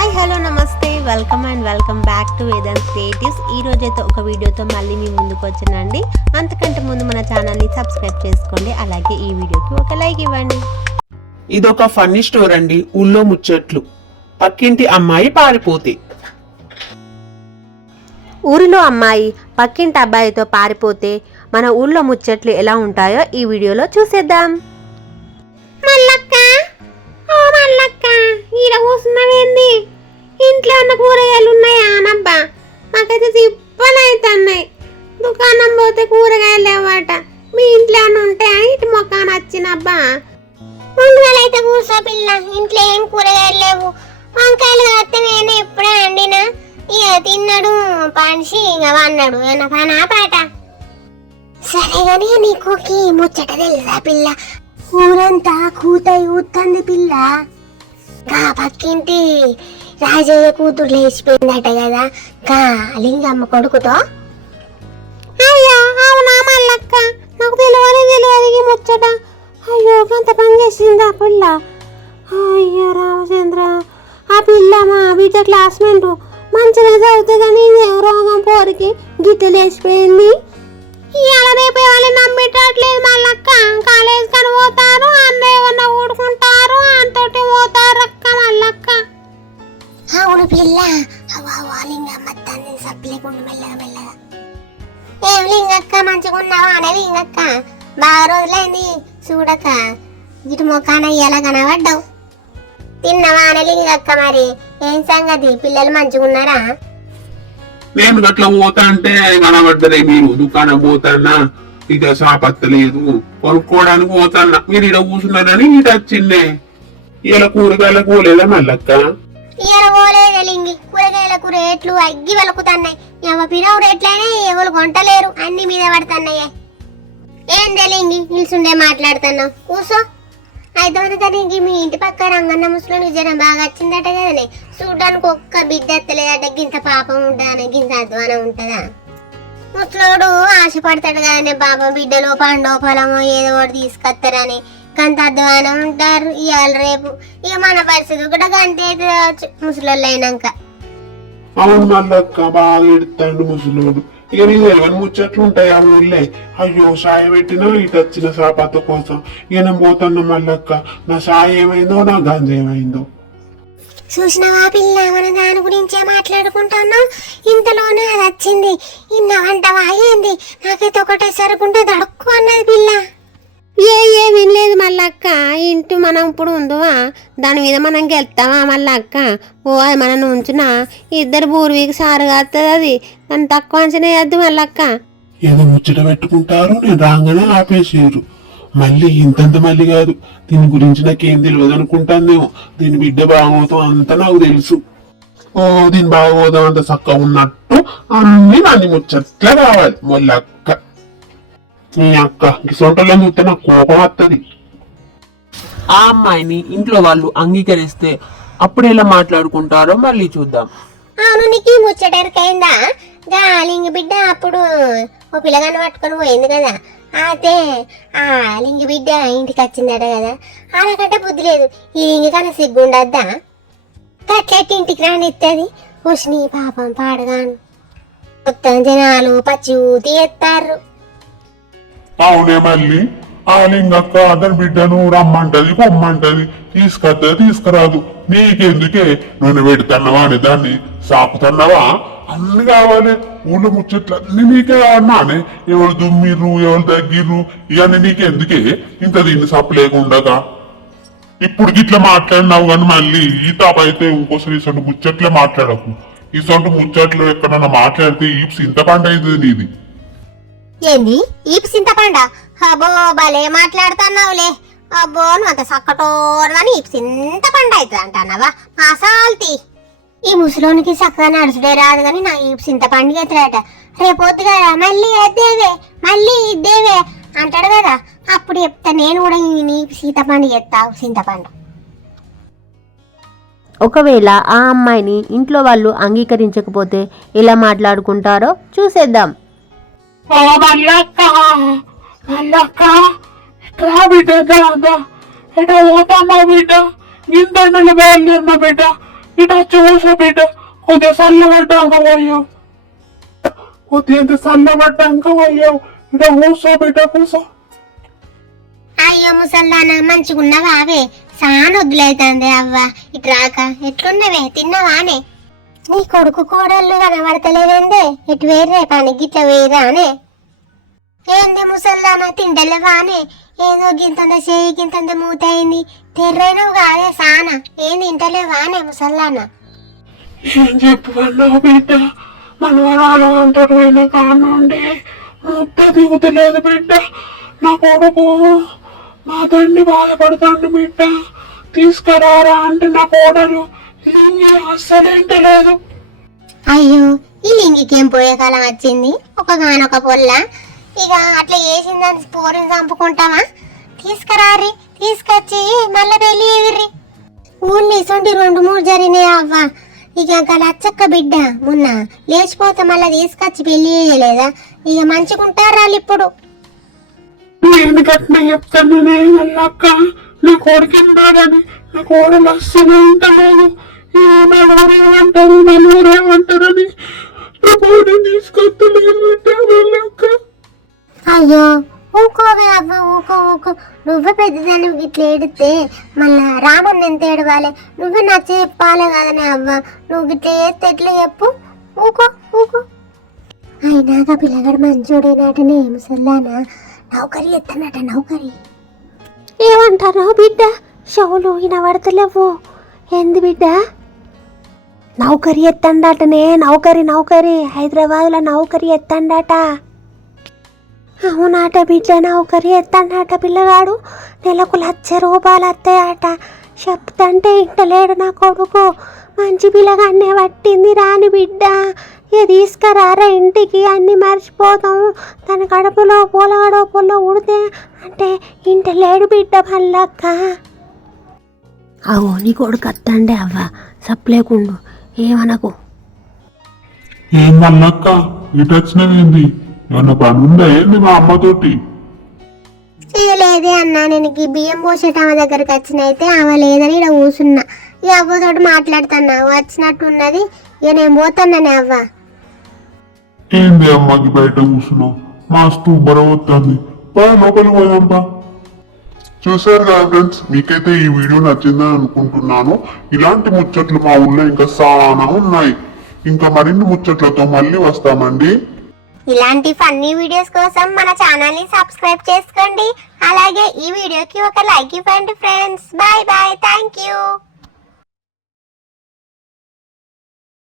Hi hello నమస్తే. Welcome and welcome back to Vedan creatives. ఈ రోజైతే ఒక వీడియోతో మళ్ళీ మీ ముందుకు వచ్చానండి. అంతకంటే ముందు మన ఛానల్ని సబ్స్క్రైబ్ చేసుకోండి. అలాగే ఈ వీడియోకి ఒక లైక్ ఇవ్వండి. ఇదొక ఫన్నీ స్టోర్ అండి. ఊళ్ళో ముచ్చట్లు. పక్కింటి అమ్మాయి పారిపోతే. ఊరిలో అమ్మాయి పక్కింటి అబ్బాయితో పారిపోతే మన ఊళ్ళో ముచ్చట్లు ఎలా ఉంటాయో ఈ వీడియోలో చూసేద్దాం. ఈడ కూర్చున్నావేంది? ఇంట్లో ఉన్న కూరగాయలు ఉన్నాయా అనబ్బా మాకైతే తిప్పలైతున్నాయి. దుకాణం పోతే కూరగాయలు లేవట. మీ ఇంట్లో ఏమన్నా ఉంటాయా? ఇటు మొక్కాన వచ్చినబ్బా. ముందుగాలైతే కూర్చో పిల్ల. ఇంట్లో ఏం కూరగాయలు లేవు. వంకాయలు కాస్తే నేను ఎప్పుడే వండిన. ఇక తిన్నాడు పనిషి ఇక వన్నాడు. ఏమన్నా పనా పాట? సరే కానీ నీకు ముచ్చట తెలుసా పిల్ల? ఊరంతా కూతయి ఊతుంది పిల్ల. కా పక్కింటి రాజయ్య కూతురు లేచిపోయిందట కదా. కా లింగమ్మ కొడుకుతో. అయ్యో అవునా మల్లక్క? నాకు తెలియని తెలియదు ముచ్చట. అయ్యో అంత పని చేసింది ఆ పిల్ల? అయ్యో రామచంద్ర ఆ పిల్ల మా బిడ్డ క్లాస్మేట్ మంచిగా చదువుతుంది కానీ రోగం పోరికి గిట్ట లేచిపోయింది. ఇవాళ రేపు వాళ్ళు నమ్మేటట్లేదు మల్లక్క. కాలేజ్ కని పోతారు అన్న ఏమన్నా ఊడుకుంటారు అంతటి పోతారు అక్క మల్లక్క అవును పిల్ల. అవ్వ లింగమ్మ తండ్రి సప్లేకుండా మెల్లగా మెల్లగా. ఏం లింగక్క మంచిగా ఉన్నావా అనే లింగక్క. బాగా రోజులైంది చూడక. ఇటు మొక్కాన ఎలా కనబడ్డావు. తిన్నవా అనే లింగక్క మరి? ఏం సంగతి? పిల్లలు మంచిగా ఉన్నారా నేను గట్ల పోతా అంటే కనబడ్డరే మీరు. దుకాణం పోతానా? ఇక సాపత్త లేదు కొనుక్కోవడానికి పోతానా? మీరు ఇక్కడ కూర్చున్నారని ఇటు వచ్చిందే ఇలా కూరగాయల పోలేదా మల్లక్క ఇయ్యాల పోలేదు లింగి కూరగాయలకు రేట్లు అగ్గి వెలుకుతున్నాయి. ఎవ పిరవు రేట్లైనా ఎవరు కొంటలేరు అన్ని మీద పడుతున్నాయే. ఏం తెలింగి నిల్చుండే మాట్లాడుతున్నావు. కూసో అయితే తనకి మీ ఇంటి పక్క రంగన్న ముసలి జ్వరం బాగా వచ్చిందట కదనే చూడ్డానికి ఒక్క బిడ్డ ఎత్తలేదట. గింత పాపం ఉంటుందని గింత అధ్వానం ఉంటుందా? ముసలోడు ఆశపడతాడు కదనే పాపం. బిడ్డలో పండో ఫలమో ఏదో ఒకటి తీసుకొస్తారని. కంత అధ్వానం ఉంటారు ఇవాళ రేపు ఇక మన పరిస్థితి కూడా గంతే కావచ్చు ముసలోళ్ళు అయినాక. అవును మల్లక్క బాగా ఎడతాడు ముసలోడు. ఇక నీ తెలియని ముచ్చట్లు ఉంటాయి ఆ ఊళ్ళే అయ్యో సాయ పెట్టినా ఇటు వచ్చిన సాపత్త కోసం. ఇక నేను పోతాను మల్లక్క. నా సాయ ఏమైందో నా గంజ ఏమైందో. చూసినవా పిల్ల? మనం దాని గురించే మాట్లాడుకుంటున్నాం. ఇంతలోనే అది వచ్చింది. ఇన్నవంటవా ఏంది? నాకైతే ఒకటే సరుకుంటే దడుక్కు అన్నది పిల్ల. ఏ ఏ వినలేదు మళ్ళక్క ఇంటి మనం ఇప్పుడు ఉందవా? దాని మీద మనం గెలుస్తామా మళ్ళక్క ఓ అది మనం ఉంచునా? ఇద్దరు పూర్వీకి సారు కాస్తుంది అది. దాన్ని తక్కువ అంచనా వేయద్దు మళ్ళక్క ఏదో ముచ్చట పెట్టుకుంటారు నేను రాగానే ఆపేసేరు మళ్ళీ ఇంతంత మళ్ళీ కాదు. దీని గురించి నాకేం తెలియదు అనుకుంటానేమో దీని బిడ్డ బాగోతాం అంతా నాకు తెలుసు. ఓ దీని బాగోదాం అంత చక్కగా ఉన్నట్టు అన్ని నన్ను ముచ్చట్లే రావాలి. మొల్లక్క. నీ అక్క సొంటలో చూస్తే నాకు కోపం వస్తుంది ఆ అమ్మాయిని ఇంట్లో వాళ్ళు అంగీకరిస్తే అప్పుడు ఎలా మాట్లాడుకుంటారో మళ్ళీ చూద్దాం. అవును నీకు ఈ ముచ్చట ఎరకైందా? గా లింగ బిడ్డ అప్పుడు ఓ పిల్లగాని పట్టుకొని పోయింది కదా. అయితే ఆ లింగ బిడ్డ ఇంటికి వచ్చిందట కదా. అలాగంటే బుద్ధి లేదు. ఈ లింగ కన్నా సిగ్గుండద్దా? కట్లెట్టి ఇంటికి రానిస్తుంది ఉష్ని పాపం పాడగాను. మొత్తం జనాలు పచ్చి ఊతి ఎత్తారు అవునే మళ్ళీ ఆ లింగక్క అతని బిడ్డను రమ్మంటది పొమ్మంటది. తీసుకొస్తే తీసుకురాదు. నీకెందుకే? నన్ను పెడుతున్నావా అని దాన్ని సాకుతున్నావా? అన్ని కావాలి. ఊళ్ళో ముచ్చట్లు అన్ని నీకే కావన్నానే ఎవరు దుమ్మిర్రు ఎవరు తగ్గిర్రు ఇవన్నీ నీకెందుకే? ఇంత దీన్ని సప్పలేకుండగా ఇప్పుడు గిట్లా మాట్లాడినావు కానీ మళ్ళీ ఈ తాప అయితే ఇంకోసారి ఇసొంటి ముచ్చట్లే మాట్లాడకు. ఇసొంటి ముచ్చట్లు ఎక్కడన్నా మాట్లాడితే ఈప్స్ ఇంత పంట అవుతుంది నీది. ఏంది ఈపు చింతపండ? అబ్బో భలే మాట్లాడుతున్నావులే. అబ్బో నువ్వు అంత సక్కటోడని ఈపు చింతపండు అవుతుంది అంటున్నావా? మసాల్తి. ఈ ముసలోనికి చక్కగా నడుచుడే రాదు కానీ నా ఈపు చింతపండు ఎత్తాడట రేపొద్దు కదా మళ్ళీ ఎద్దేవే మళ్ళీ ఇద్దేవే అంటాడు కదా. అప్పుడు చెప్తా నేను కూడా ఈ సీతపండు చెప్తావు ఎత్తావు చింతపండు. ఒకవేళ ఆ అమ్మాయిని ఇంట్లో వాళ్ళు అంగీకరించకపోతే ఎలా మాట్లాడుకుంటారో చూసేద్దాం. ఓ మల్లక్క మల్లక్క రా బిడ్డ దా దా ఎట పోతామా బిడ్డ ఇంత బయలుదేరిన బిడ్డ ఇటు వచ్చి కూర్చో బిడ్డ కొద్దిగా చల్లబడ్డాక పోయావు కొద్దిగా చల్లబడ్డాక పోయావు ఇటు కూర్చో బిడ్డ కూర్చో అయ్యో ముసల్దానా మంచిగున్నవా అవే? సాన వద్దులైతుంది అవ్వ. ఇటు రాక ఎట్లున్నవే? తిన్నవానే? నీ కొడుకు కోడళ్ళు కనబడతలేదండే. ఎటు వేరే పని గిట్ల వేరానే ఏంది ముసల్దానా తిండలేవానే ఏదో గింతంత చేయి గింతంత మూతయింది తెర్రైనవు కాదే సాన. ఏం తింటలేవానే ముసల్దానా? ఏం చెప్పమన్నావు బిడ్డ? మనవరాలు అంటారు వెళ్ళి కానుండి ముద్ద దిగుతలేదు బిడ్డ. నా కొడుకు మా తండ్రి బాధపడుతాడు బిడ్డ. తీసుకురారా అంటే నా కోడలు. లింగి అయ్యో ఈ లింగికేం పోయే కాలం వచ్చింది? ఒక గానొక పొల్ల. ఇక అట్లా వేసిందని పోరిని చంపుకుంటావా? తీసుకురారి తీసుకొచ్చి మళ్ళీ పెళ్ళి ఎగిర్రి ఊళ్ళో ఇసొంటి రెండు మూడు జరిగినాయి అవ్వ. ఇక లచ్చక్క బిడ్డ మొన్న లేచిపోతే మళ్ళీ తీసుకొచ్చి పెళ్ళి చేయలేదా? ఇక మంచిగుంటారు వాళ్ళు ఇప్పుడు? నేను కట్టిన చెప్తాను నేను అక్క? నా కొడుకు నా కోడలు అస్సలు ఉంటలేదు నా ఊరేమంటారు నా కోడలు తీసుకొస్తలేదు అయ్యో ఊకోవే అవ్వ ఊకో ఊకో. నువ్వే పెద్దదాన్ని ఇట్లా ఏడితే మళ్ళా రామన్ ఎంత ఏడవాలి? నువ్వే నా చెప్పాలి కదనే అవ్వ. నువ్వు ఇట్లా చేస్తే ఎట్లా చెప్పు? ఊకో ఊకో. అయినాక పిల్లగాడు మంచోడేనాటనే ముసల్లానా నౌకరి ఎత్తనట నౌకరి. ఏమంటారు బిడ్డ? షవులు వినబడతలేవు ఏంది బిడ్డ? నౌకరి ఎత్తండటనే నౌకరి నౌకరి. హైదరాబాద్లో నౌకరి ఎత్తండాట. అవునాట బిడ్డ నౌకరి ఎత్తండాట పిల్లగాడు. నెలకు లక్ష రూపాయలు వస్తాయట చెప్తంటే ఇంటలేడు నా కొడుకు. మంచి పిల్లగాన్నే పట్టింది రాని బిడ్డ. ఇక తీసుకురారా ఇంటికి అన్ని మర్చిపోతాం. తన కడుపులో పూలగడో పొల్ల ఉడితే అంటే ఇంట లేడు బిడ్డ మళ్ళక్క అవో నీ కొడుకు అత్తండే అవ్వ. సప్లేకుండు ఏమనకు? ఏం మల్లక్క ఇటు వచ్చినవేంది? ఏమన్నా పని ఉందా ఏంది మా అమ్మతోటి? లేదే అన్నా నేను ఈ బియ్యం పోసేట ఆమె దగ్గరికి వచ్చిన అయితే ఆమె లేదని ఇక్కడ కూర్చున్నా ఈ అవ్వతోటి మాట్లాడుతున్నా వచ్చినట్టు ఉన్నది ఇక నేను పోతున్నానే అవ్వ. ఏంది అమ్మకి బయట కూర్చున్నావు మాస్తు ఉబ్బరం వస్తుంది పా లోపలికి పోదాంపా చూసారు కదా ఫ్రెండ్స్ మీకైతే ఈ వీడియో నచ్చిందని అనుకుంటున్నాను. ఇలాంటి ముచ్చట్లు మా ఊళ్ళో ఇంకా చాలా ఉన్నాయి. ఇంకా మరిన్ని ముచ్చట్లతో మళ్ళీ వస్తామండి. ఇలాంటి ఫన్నీ వీడియోస్ కోసం మన ఛానల్ని సబ్స్క్రైబ్ చేసుకోండి. అలాగే ఈ వీడియోకి ఒక లైక్ ఇవ్వండి friends bye bye thank you